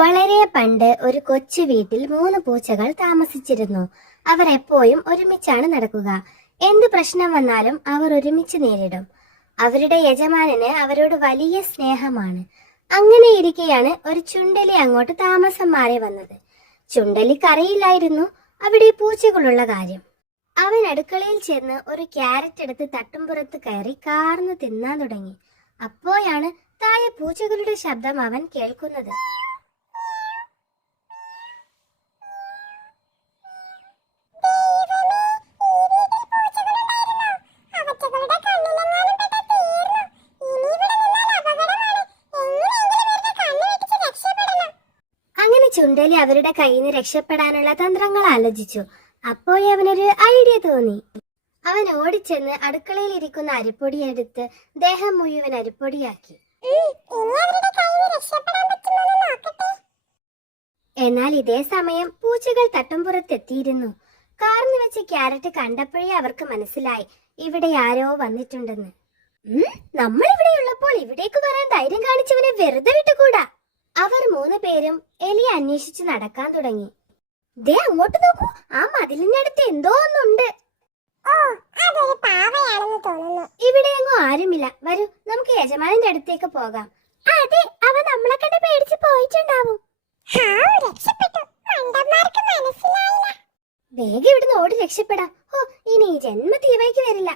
വളരെ പണ്ട് ഒരു കൊച്ചു വീട്ടിൽ 3 പൂച്ചകൾ താമസിച്ചിരുന്നു. അവർ എപ്പോഴും ഒരുമിച്ചാണ് നടക്കുക. എന്ത് പ്രശ്നം വന്നാലും അവർ ഒരുമിച്ച് നേരിടും. അവരുടെ യജമാനന് അവരോട് വലിയ സ്നേഹമാണ്. അങ്ങനെ ഇരിക്കെയാണ് ഒരു ചുണ്ടലി അങ്ങോട്ട് താമസം മാറി വന്നത്. ചുണ്ടലിക്കറിയില്ലായിരുന്നു അവിടെ പൂച്ചകളുള്ള കാര്യം. അവൻ അടുക്കളയിൽ ചെന്ന് ഒരു ക്യാരറ്റ് എടുത്ത് തട്ടുംപുറത്ത് കയറി കാർന്ന് തിന്നാൻ തുടങ്ങി. അപ്പോഴാണ് താഴെ പൂച്ചകളുടെ ശബ്ദം അവൻ കേൾക്കുന്നത്. അങ്ങനെ ചുണ്ടലി അവരുടെ കയ്യിൽ നിന്ന് രക്ഷപ്പെടാനുള്ള തന്ത്രങ്ങൾ ആലോചിച്ചു. അപ്പോഴവനൊരു ഐഡിയ തോന്നി. അവൻ ഓടിച്ചെന്ന് അടുക്കളയിൽ ഇരിക്കുന്ന അരിപ്പൊടി എടുത്ത് ദേഹം മുഴുവൻ അരിപ്പൊടിയാക്കി. എന്നാൽ ഇതേ സമയം പൂച്ചകൾ തട്ടുംപുറത്തെത്തിയിരുന്നു. കാർന്നു വെച്ച ക്യാരറ്റ് കണ്ടപ്പോഴേ അവർക്ക് മനസ്സിലായി ഇവിടെ ആരോ വന്നിട്ടുണ്ടെന്ന്. നമ്മൾ ഇവിടെയുള്ളപ്പോൾ ഇവിടേക്ക് വരാൻ ധൈര്യം കാണിച്ചവനെ വെറുതെ വിട്ടുകൂടാ. അവർ 3 പേരും എലിയെ അന്വേഷിച്ച് നടക്കാൻ തുടങ്ങി. ദേ അങ്ങോട്ട് നോക്കൂ, ആ മതിലിനടുത്ത് എന്തോ ഒന്നുണ്ട്. ഇവിടെയെങ്ങും ആരുമില്ല. വരൂ, നമുക്ക് യജമാനന്റെ അടുത്തേക്ക് പോകാം. അതെ, അവ നമ്മളെ കണ്ട് പേടിച്ച് പോയിട്ടുണ്ടാവും. വേഗം ഇവിടുന്ന് ഓടി രക്ഷപ്പെടാം. ഓ, ഇനി ഈ ജന്മത്തിൽ ഇവയ്ക്ക് വരില്ല.